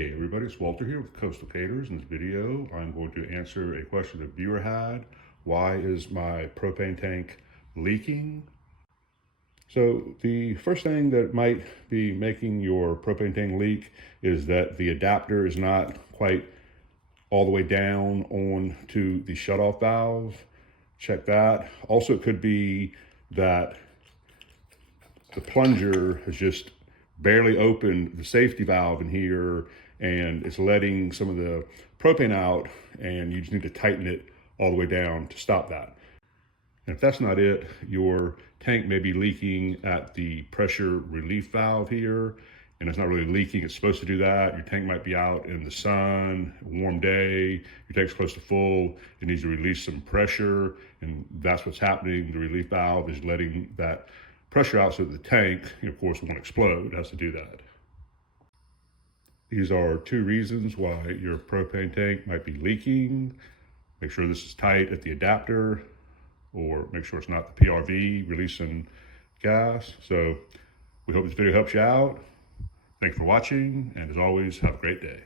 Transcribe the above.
Hey everybody, it's Walter here with Coastal Caters. In this video, I'm going to answer a question a viewer had. Why is my propane tank leaking? So the first thing that might be making your propane tank leak is that the adapter is not quite all the way down on to the shutoff valve. Check that. Also, it could be that the plunger has just barely opened the safety valve in here and it's letting some of the propane out, and you just need to tighten it all the way down to stop that. And if that's not it, your tank may be leaking at the pressure relief valve here, and it's not really leaking. It's supposed to do that. Your tank might be out in the sun, a warm day, your tank's close to full, it needs to release some pressure, and that's what's happening. The relief valve is letting that pressure out so that the tank, of course, won't explode. It has to do that. These are two reasons why your propane tank might be leaking. Make sure this is tight at the adapter, or make sure it's not the PRV releasing gas. So we hope this video helps you out. Thanks for watching, and as always, have a great day.